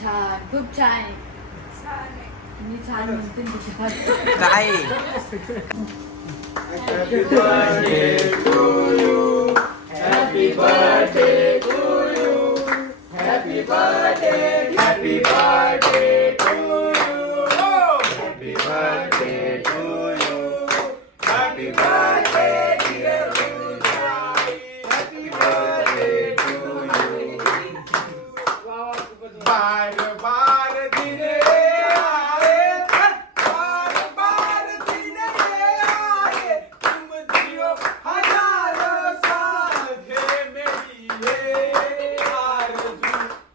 छान खूप छान मी छान म्हणते काय Happy birthday to you. Happy birthday to you. Happy birthday. Happy birthday.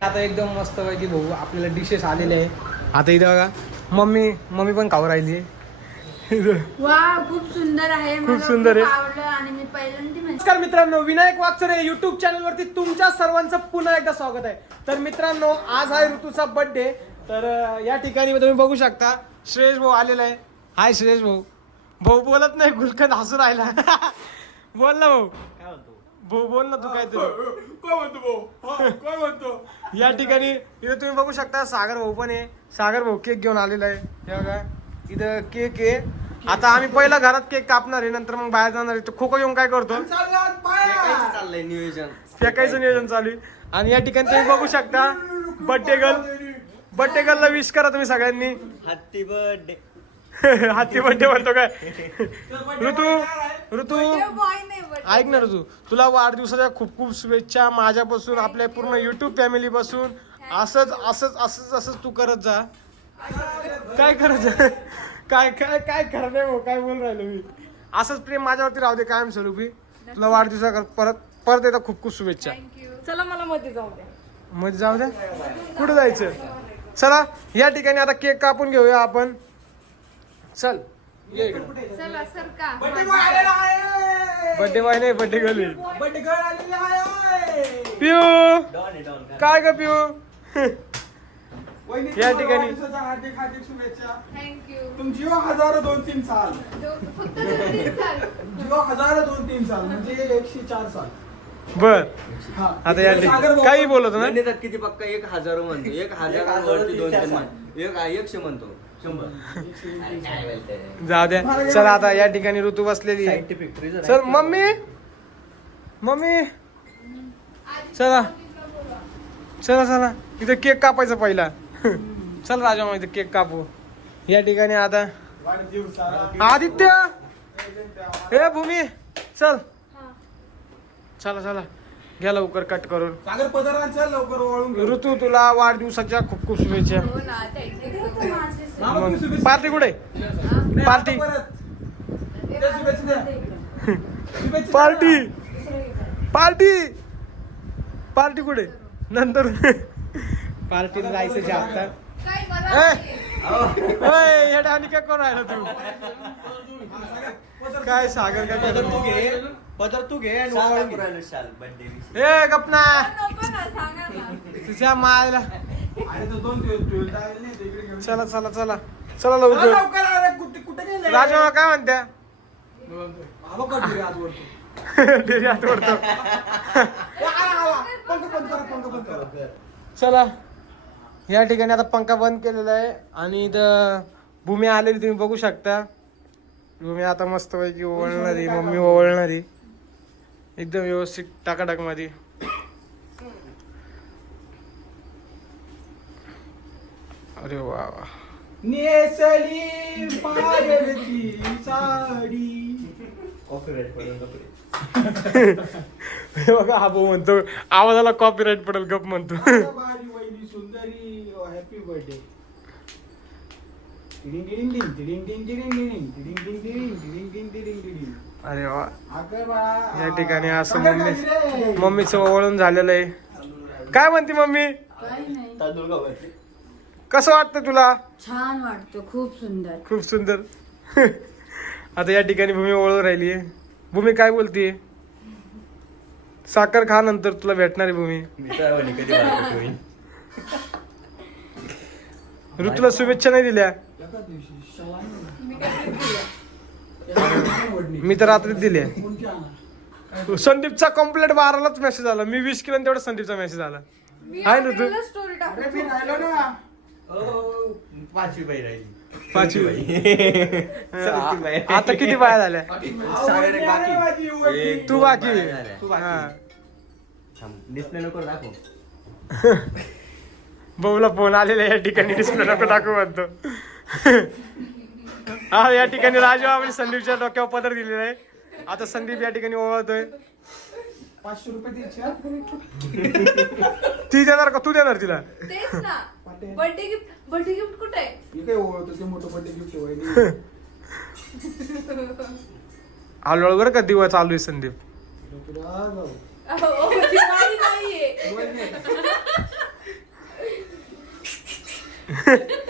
आता एकदम मस्त पैकी भाऊ आपल्याला डिशेस आलेले आहे. आता इथं बघा मम्मी मम्मी पण खाऊ राहिली आहे. वा खूप सुंदर आहे. खूप मला सुंदर आहे. आवडलं आणि मी पहिल्यांदा म्हणजे नमस्कार मित्रांनो विनायक वाकचरे युट्यूब चॅनल वरती तुमच्या सर्वांचं पुन्हा एकदा स्वागत आहे. तर मित्रांनो आज आहे ऋतूचा बर्थडे तर अं, या ठिकाणी तुम्ही बघू शकता श्रेयश भाऊ आलेला आहे. हाय श्रेयश भाऊ. भाऊ बोलत नाही गुलकंद हसू राहिला. बोल ना भाऊ. भाऊ बोल ना तू काहीतरी. काय म्हणतो भाऊ? हा, काय म्हणतो? या ठिकाणी इथं तुम्ही बघू शकता सागर भाऊ पण आहे. सागर भाऊ केक घेऊन आलेला आहे. बघा इथं केक आहे. आता आम्ही पहिला घरात केक कापणार आहे नंतर मग बाहेर जाणार आहे. तर खोको येऊन काय करतो? चाललंय नियोजन. फेकायचं नियोजन चालू आहे. आणि या ठिकाणी तुम्ही बघू शकता बड्डे गर्ल बड्डे गर्लला विश करा तुम्ही सगळ्यांनी. हॅपी बर्थडे हाती बड्डे म्हणतो काय? ऋतू ऋतू बॉय नाही but- ऐक ना ऋतू तुला वाढदिवसाच्या खूप खूप शुभेच्छा माझ्यापासून आपल्या पूर्ण युट्यूब फॅमिली पासून. असंच असंच असंच असंच तू करत जा. काय करत जा? काय काय काय खरं नाही भाऊ? काय बोल राहिलो मी? असंच प्रेम माझ्यावरती राहू दे कायम स्वरूपी तुला वाढदिवसा परत परत एकदा खूप खूप शुभेच्छा. चला मला मध्ये जाऊ द्या. मध्ये जाऊ द्या? कुठं जायचं? चला या ठिकाणी आता केक कापून घेऊया आपण. चल. ये इकडे चला सर का? बर्थडे बॉय आलेला आहे. बड्डे बॉय नाही बड्डे गर्ल बर्थडे गर्ल आलेली आहे. पिऊ डॉन आहे डॉन काय ग पिऊ वहिनी, या तुम्हाला ठिकाणी- वाढदिवसाच्या हार्दिक हार्दिक शुभेच्छा. थँक्यू तुम जिओ हजारो दोन तीन साल. फक्त दोन तीन साल. जिओ हजारो दोन तीन साल म्हणजे एकशे चार साल. बर. हा. आता या सागर ठिकाणी भाऊ- काही बोलत ना किती पक्का? एक हजारो म्हणतो. एक हजार वरती दोन तीन म्हणतो एक एकशे म्हणतो. जाऊ द्या चला आता या ठिकाणी ऋतू बसलेली आहे. चल मम्मी. मम्मी. चला. चला चला. इथं केक कापायचा पहिला. चल राजा मग इथं केक कापू. या ठिकाणी आता आदित्य. हे भूमी. चल. चला चला. घ्या लवकर कट करून. सागर पदारांचा लवकर वळून घेऊ ऋतू तुला वाढदिवसाच्या खूप खूप शुभेच्छा. हो ना थँक्यू मामा, तुम्ही मग शुभेच्छा- पार्टी कुठे? नाही, पार्टी. आता परत. त्या शुभेच्छा द्या. शुभेच्छा पार्टी. द्या. पार्टी. पार्टी कुठे? नंतर. पार्टीला जायचं जे आता. काय ए! करा ओय, हे डावणी काय करून राहिला तू? पदर- काय सागर काय तू? घे. पदर तू घे आणि वाळून घे. शाल बर्थडे ए गपना नको ना सांगा ना. तुझ्या मायला. अरे तो दोन दिवस ठेवून राहिले नाही, ते इकडे घेऊन. चला चला चला. चला चला लवकर लवकर, अरे कुठे कुठे गेले? राजा काय म्हणत्या? आलो का घरी आज वरतो डेरी हात वरतो ए, आला, आला. पंख बंद करा पंख बंद करा. चला. या ठिकाणी आता पंखा बंद केलेला आहे आणि इथं भूमी आलेली तुम्ही बघू शकता. भूमी आता मस्त पैकी ओवळणारी मम्मी ओवळणारी. एकदम व्यवस्थित टाकाटाकमध्ये अरे वा वा नेसली साडी हे बघा हा भाऊ म्हणतो आवाजाला कॉपीराईट पडेल गप म्हणतो वहिनी सुंदरी हॅपी बर्थडे टिडिंग टिडिंग टिडिंग टिडिंग टिडिंग टिडिंग टिडिंग टिडिंग टिडिंग टिडिंग टिडिंग टिडिंग टिडिंग अरे वा. या ठिकाणी असं मम्मी रे. मम्मीचं ओवळून झालेलं आहे. काय म्हणते मम्मी? काही नाही. तांदूळ गावाचे कसं वाटतं तुला? छान वाटतं खूप सुंदर. खूप सुंदर. आता या ठिकाणी भूमी ओळख राहिली आहे. भूमी काय बोलतीये? साखर खा नंतर तुला भेटणार आहे भूमी. ऋतूला शुभेच्छा नाही दिल्या. मी तर रात्री दिले संदीपचा कम्प्लेट बारालाच मेसेज आला. मी विश केला तेवढा संदीपचा मेसेज आला. आहे ना तू? पाचवी बाई आता किती बाया झाल्या? तू बाकी. दाखव. बहुला फोन आलेला या ठिकाणी. डिस्प्ले नको दाखव म्हणतो. हा या ठिकाणी राजू आणि संदीपच्या डोक्यावर पदर दिलेला आहे. आता संदीप या ठिकाणी ओळखतोय. पाचशे रुपये? ती देणार का? तू देणार तिला? तेच ना. बर्थडे गिफ्ट बर्थडे गिफ्ट कुठे आहे? हे काय ओळखतो ते मोठं बर्थडे गिफ्ट हळूहळू बरं का दिवा चालू आहे संदीप? तुला जाऊ. अहो, नाहीये?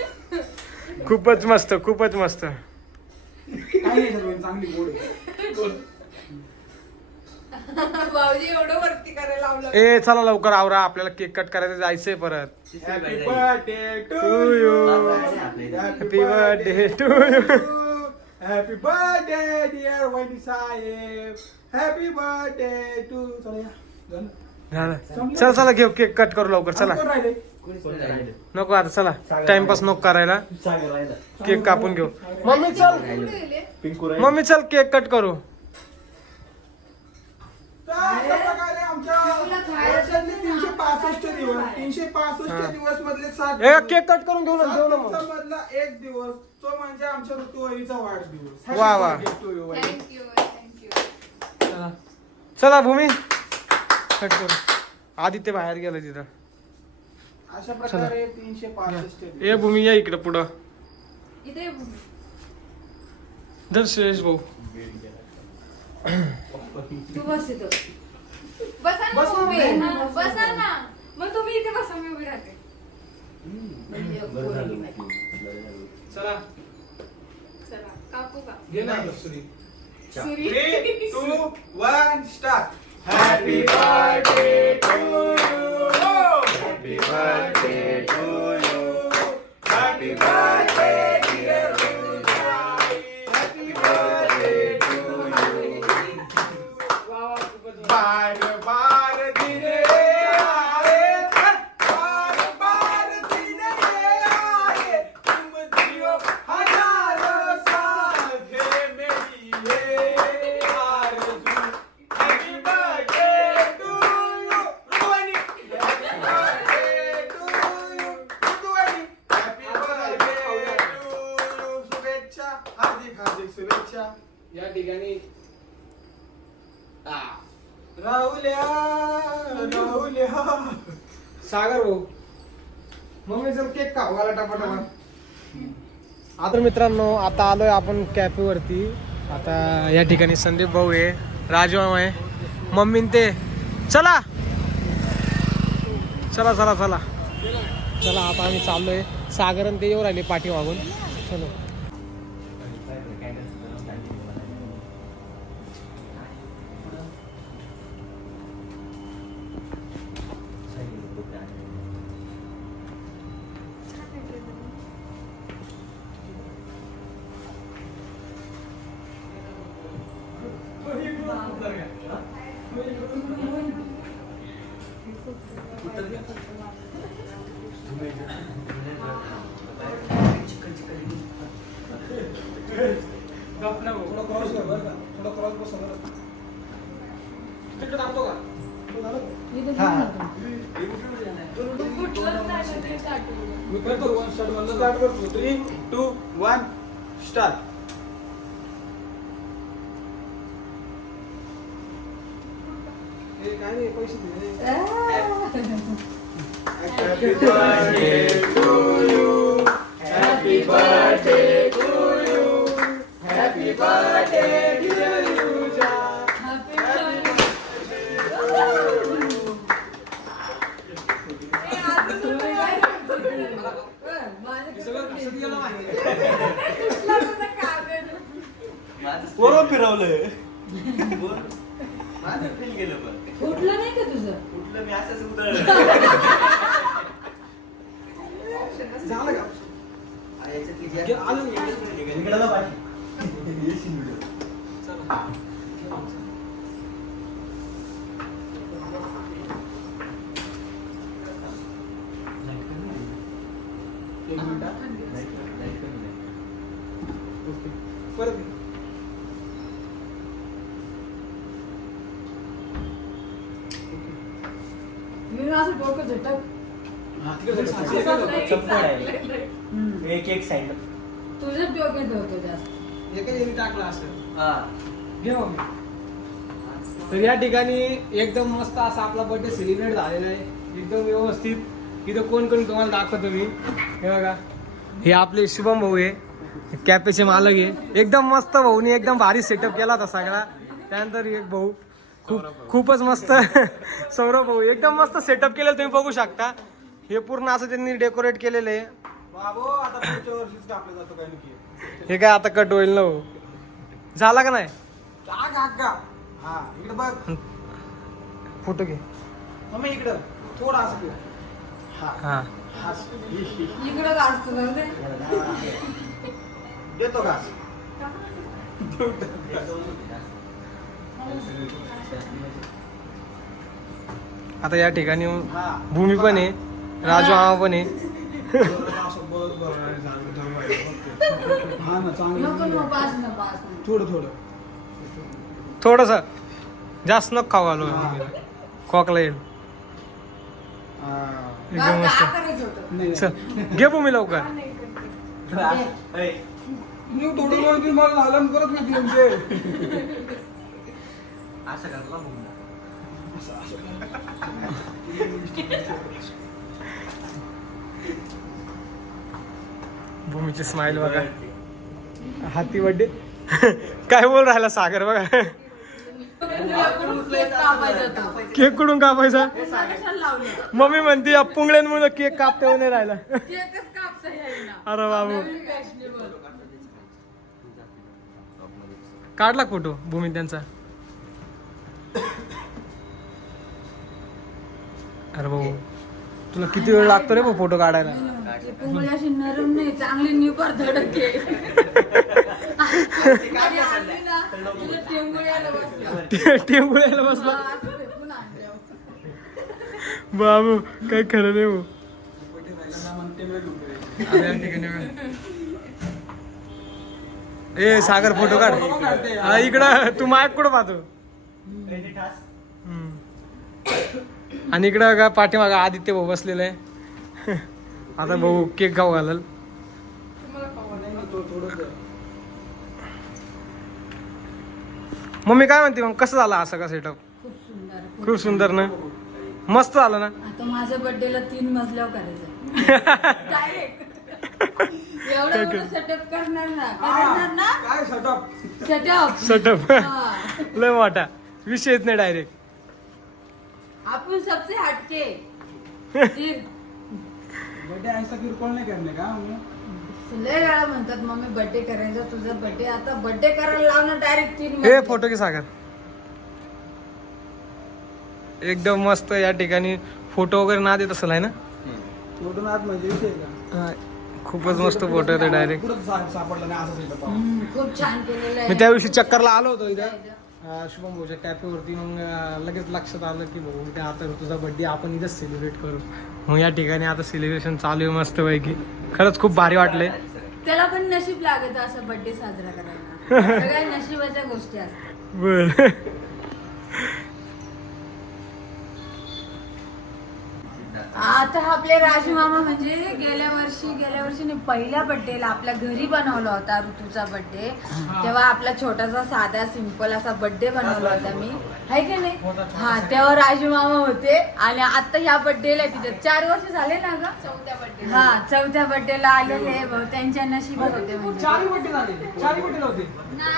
खूपच मस्त खूपच मस्त. चांगली गोड आहे. भाऊजी एवढं वरती करायला लावलं. ए चला लवकर आवरा आपल्याला केक कट करायचं जायचंय परत. Happy. Birthday to you. Happy happy birthday to you happy birthday dear वहिनी साहेब हॅपी बर्थडे टू चला या झालं. झालं चला चला घेऊ केक कट करू लवकर चला. राहिलं? नको आता चला. टाइमपास नको करायला. केक कापून घेऊ. मम्मी चल. मम्मी चल केक कट करू. तीनशे पासष्ट दिवस तीनशे. पासष्ट दिवस मधले. केक कट करून घेऊ ना एक दिवस तो म्हणजे आमच्या वाढदिवस. वा, वा. चला. भूमी. कट करू. आदित्य बाहेर गेलं तिथं. अशा प्रकारे तीनशे पासष्ट. ए भूमी या इकडं पुढं इथे ये. धर सुरेश भाऊ तू बस इथं बसा ना बस ना बसा मग तुम्ही इथे बसा मी उभी राहते म्हणजे. पोरगी बाई. चला चला कापू का घे ना सुरी सुरी two, one, start. Happy birthday to you. Happy birthday to आता मित्रांनो आता आलोय आपण कॅफे वरती. आता या ठिकाणी संदीप भाऊ आहे राजू आहे. मम्मी ते. चला. चला चला चला. चला आता आम्ही चाललोय. सागरन ते येऊ राहिले पाठी मागून चलो. मी करतो वन स्टार्ट वन स्टार्ट करतो. थ्री टू वन स्टार्ट काय नाही पैसे दिले हा, तिकडे आहे. हम्म. एक एक साईड तुझ्याच डोक्यात होतो जास्त. टाकला असं हा. घे मग तर या ठिकाणी एकदम मस्त असा आपला बर्थडे सेलिब्रेट झालेला आहे. एकदम व्यवस्थित. इथं कोण कोण तुम्हाला दाखवतो मी. हे बघा. हे आपले शुभम भाऊ आहे. कॅफेचे मालक आहे. एकदम मस्त भाऊनी एकदम भारी सेटअप केला होता सगळा. त्यानंतर एक भाऊ. खूप खूपच मस्त. सौरभ भाऊ एकदम मस्त सेटअप केलेलं तुम्ही बघू शकता. हे पूर्ण असं त्यांनी डेकोरेट केलेलं आहे बाबो आता पुढच्या वर्षीच टाकलं जातो काय नक्की? हे काय आता कट होईल ना भाऊ झाला का नाही? हा फोटो घे. इकडं. थोडा. हा. हा. हा देतो का? आता या ठिकाणी हा. भूमी पण आहे राजू मामा पण आहे. हा ना नको चांगलं नको ना ना थोडं थोडं थोडस जास्त नको खाऊ घालू. खोकला येईल. हा. एकदम मस्त. का करायचं होतं. नाही, नाही. चल घे भूमी लवकर. मी थोडं दोन तीन मला झालं आणि परत मी घेऊन दे असं भूमीची स्माइल बघा हाती बड्डे काय बोल राहिला सागर बघा केक कापायचा होता. केक कुठून कापायचा? मम्मी म्हणते पुंगळ्यांमुळे केक कापता येऊ नाही राहिला केकच कापता येईना. अरे बाबू. काढला फोटो भूमी त्यांचा अरे भाऊ तुला किती वेळ लागतो रे भाऊ फोटो काढायला ते पुंगळी अशी नरम नाही चांगली निपर धडक आहे. आणि आम्ही ना, तिला टेंगुळ्याला बसलो. टेंबुळ्याला बसला हा, असं फेकून आणलं. बाबू काय खरं नाही भाऊ. ए सागर फोटो काढ हा, इकडं तू माग कुठं पाहतो हम्म. आणि इकडं का पाठीमागा आदित्य भाऊ बसलेला आहे. आता भाऊ केक खाऊ घालल. मम्मी काय म्हणते मग कसं झालं असं का सेटअप खूप सुंदर खूप खूप सुंदर ना? मस्त झालं ना? आता माझ्या बर्थडेला तीन मजल्यावर करायचं डायरेक्ट एवढं मोठं सेटअप करणार ना? करणार ना? काय शटअप सेटअप सेटअप लय मोठा. विषयच नाही डायरेक्ट आपण सबसे हटके. बर्थडे ऐसा किरकोळ नाही करणे का मम्मी? लय वेळा म्हणतात मम्मी बर्थडे करायचा तुझा बर्थडे आता बर्थडे करायला लावणार डायरेक्ट तीन हे. फोटो की सागर. एकदम मस्त या ठिकाणी फोटो वगैरे ना देत असेल आहे ना? फोटो आत म्हणजे विषय का? हा, खूपच मस्त फोटो येतो डायरेक्ट कुठं सा- सापडला नाही असं हम्म, खूप छान केलेलं मी आहे. त्या दिवशी चक्करला आलो होतो इथं. शुभम भाऊच्या कॅफेवरती मग लगेच लक्षात आलं की भाऊ उद्या आता तुझा बर्थडे आपण इथंच सेलिब्रेट करू. मग या ठिकाणी आता सेलिब्रेशन चालू आहे मस्त पैकी खरंच खूप भारी वाटले त्याला पण नशीब लागत असं बर्थडे साजरा करायला. सगळ्या नशिबाच्या गोष्टी असतात. बर. आता आपले राजू मामा म्हणजे गेल्या वर्षी गेल्या वर्षी नाही पहिल्या बर्थडेला आपल्या घरी बनवला होता ऋतूचा बर्थडे तेव्हा आपला छोटासा साधा सिंपल असा बर्थडे बनवला होता मी. आहे की नाही? हा तेव्हा राजू मामा होते आणि आता ह्या बर्थडेला तिथे चार वर्ष झाले ना ग? चौथ्या बर्थडे हा चौथ्या बर्थडेला आलेले भाऊ. त्यांच्या नशिबात होते म्हणजे. चारी बर्थडे झाले चारी बर्थडे होते.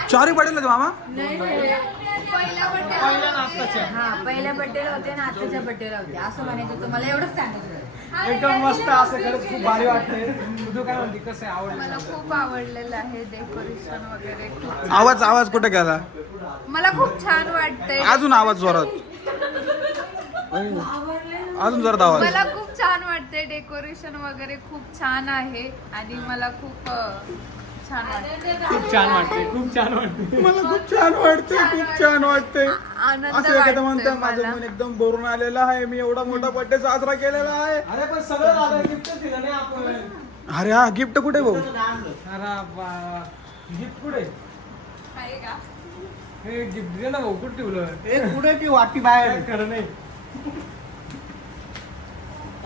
चारी मामा? नाही नाही. पहिल्या बर्थडे हा पहिल्या बर्थडेला होते ना आताच्या बर्थडेला होते. असं म्हणायचं तुम्हाला एवढंच सांगायचं एकदम मस्त असं खरंच खूप भारी वाटतंय. तू काय म्हणते कसं आहे? मला आवडलं खूप आवडलेलं आहे डेकोरेशन वगैरे. खूप आवाज आवाज कुठे गेला? मला खूप छान वाटतंय. अजून आवाज जोरात. अजून जोरात आवाज. मला खूप छान वाटतंय डेकोरेशन वगैरे. खूप छान आहे. आणि मला खूप अ, छान खूप छान वाटते खूप छान वाटते. मला खूप छान वाटतंय खूप छान वाटतंय आनंद असं एखादं म्हणतं वाटतोय माझं मला. मन एकदम भरून आलेलं आहे मी एवढा मोठा बर्थडे साजरा केलेला आहे. अरे पण सगळं झालं गिफ्ट दिलं नाही आपण. अरे हा गिफ्ट कुठे भाऊ? अरे गिफ्ट कुठे? आहे का? हे गिफ्ट दे ना भाऊ कुठे ठेवलं? कुठे ती वाटी बाहेर? काय खरं नाही.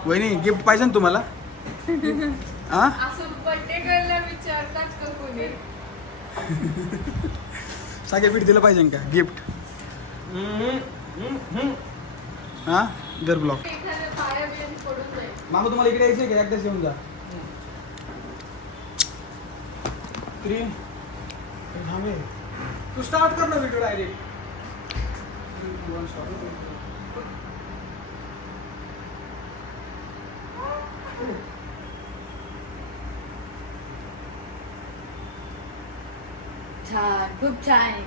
वहिनी गिफ्ट पाहिजे ना तुम्हाला? हा? सागे पीठ दिलं पाहिजे का? गिफ्ट हा? दर ब्लॉक मामा तुम्हाला इकडे यायचं का? एकदाच येऊन जा. थ्री तू स्टार्ट कर ना व्हिडिओ डायरेक्ट छान खूप छान आहे.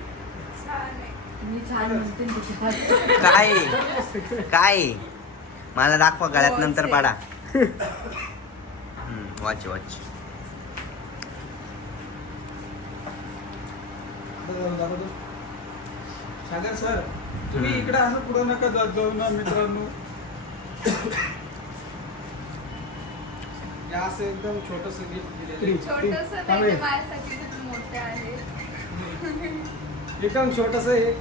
मी म्हणते. काय? काय? मला दाखवा गळ्यात नंतर पाडा. वाच वाच सागर सर तुम्ही इकडे असं पुढे नका जात जाऊ ना मित्रांनो. हे असं एकदम छोटस गिफ्ट दिलेलं छोटस आहे. नाही थांबे. ते माझ्यासाठी खूप मोठे आहे. एकदम छोटस आहे.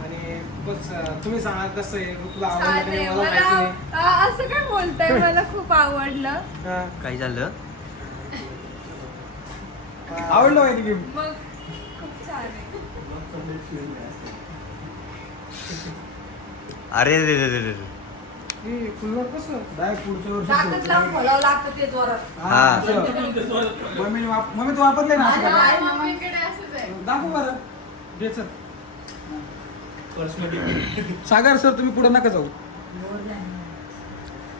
आणि खूपच तुम्ही सांगा कसं आहे? तुला आवडलं की नाही मला मला माहिती नाही. आ, असं काय बोलताय? मला खूप आवडलं. हा. काय झालं? आवडलं माहिती गिफ्ट मग खूप छान आहे. अरे रे रे रे रे हे कसं? डायरेक्ट पुढच्या वर्षी ताकद लावून खोलावं लागतं ते जोरात. हा. मम्मी वाप- मम्मी तू वापरले ना असं माझ्या का? आई मामा मम्मीकडे असंच आहे. दाखव बरं. दे. सागर सर तुम्ही पुढे नका जाऊ.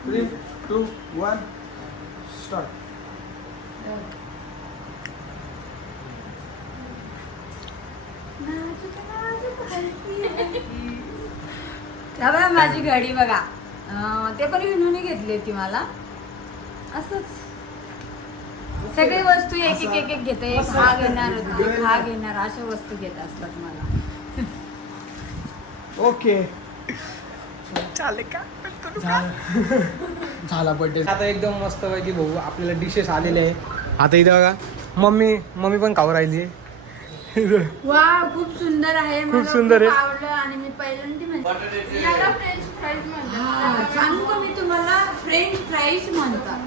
थ्री टू वन स्टार्ट माझी घडी बघा. ते पण विनूने घेतली होती मला. असंच. सगळी वस्तू एक एक एक एक घेते. एक हा घेणार हा घेणार अशा वस्तू घेत असतात मला. ओके. झाला बर्थडे आता एकदम मस्त पैकी भाऊ आपल्याला डिशेस आलेले आहे. आता इथे बघा मम्मी मम्मी पण खाऊ राहिली वा खूप सुंदर आहे. मला सुंदर आहे. आवडलं आणि मी पहिल्यांदा म्हणते. याला फ्रेंच फ्राईज म्हणतात. हा, सांगू का मी तुम्हाला? फ्रेंच फ्राईज म्हणतात.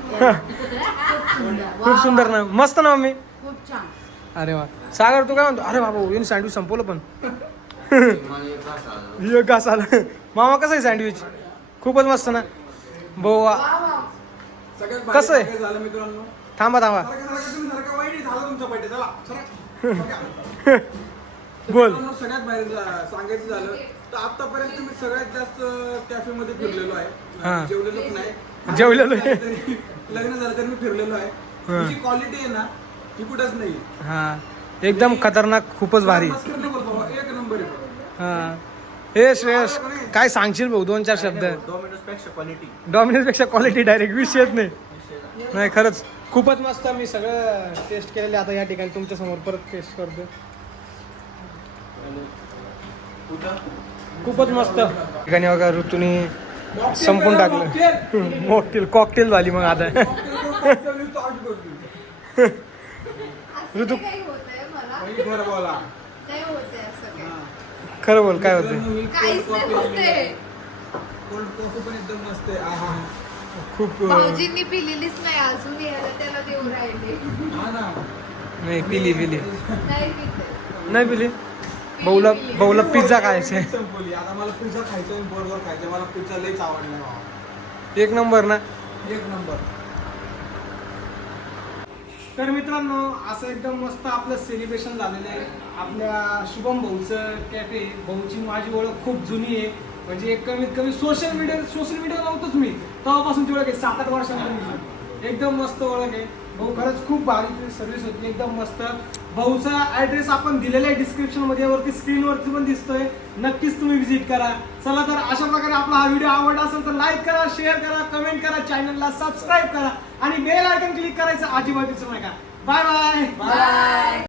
खूप सुंदर. खूप. ना मस्त ना मम्मी खूप छान. अरे वा. सागर तू काय म्हणतो? अरे बाबा येऊन सँडविच संपवलं पण. एक घास आला. मामा कसं आहे सँडविच खूपच मस्त ना? भाऊ वा. वा वा. सगळ्यात कसं आहे? थांबा थांबा. बोल. सगळ्यात बाहेर जा- सांगायचं झालं तर आतापर्यंत मी सगळ्यात जास्त कॅफे मध्ये फिरलेलो आहे. हा. जेवलेलो पण आहे जेवलेलो आहे. तरी- लग्न झालं तरी मी फिरलेलो आहे. जी क्वालिटी आहे ना ती कुठंच नाही हा. एकदम खतरनाक खूपच भारी. मस्कर नको बाबा, एक नंबर आहे. बाबा. हा. हे श्रेयस काय सांगशील भाऊ दोन चार शब्द. डॉमिनोजपेक्षा क्वालिटी डॉमिनोजपेक्षा क्वालिटी डायरेक्ट विषय येत नाही. नाही खरंच. खूपच मस्त मी सगळं टेस्ट केलेलं आहे. आता या ठिकाणी तुमच्यासमोर परत टेस्ट करतो खूपच मस्त. ठिकाणी बघा ऋतूने संपून टाकलं. मॉकटेल कॉकटेल झाली मग आता. ऋतू खरं बोला. हा. काय होतं. कोल्ड कॉफी पण एकदम मस्त आहे. आहा. खूप भाऊजींनी पिलेलीच नाही अजून यायला त्याला देऊ राहिले. हा ना. नाही पिली पिली. नाही पिते नाही पिली? भाऊला भाऊला पिझ्झा खायचा. आता मला पिझ्झा खायचा आणि बर्गर खायचा. मला पिझ्झा लईच आवडला. एक नंबर ना? एक नंबर. तर मित्रांनो असं एकदम मस्त आपलं सेलिब्रेशन झालेलं आहे. आपल्या शुभम भाऊचं कॅफे भाऊची माझी ओळख खूप जुनी आहे. म्हणजे एक कमीत कमी सोशल मीडिया सोशल मीडिया नव्हतंच मी. तेव्हापासून ती ओळख आहे सात आठ वर्षांपूर्वी एकदम मस्त ओळख आहे. भाऊ खरंच खूप भारी सर्व्हिस होती एकदम मस्त. भाऊचा ऍड्रेस आपण दिलेला आहे डिस्क्रिप्शनमध्ये वरती स्क्रीनवरती पण दिसतोय. नक्कीच तुम्ही व्हिजिट करा. चला तर अशा प्रकारे आपला हा व्हिडिओ आवडला असेल तर लाईक करा शेअर करा कमेंट करा चॅनलला सबस्क्राईब करा. आणि बेल आयकन क्लिक करायचं अजिबात विसरू नका. Bye bye bye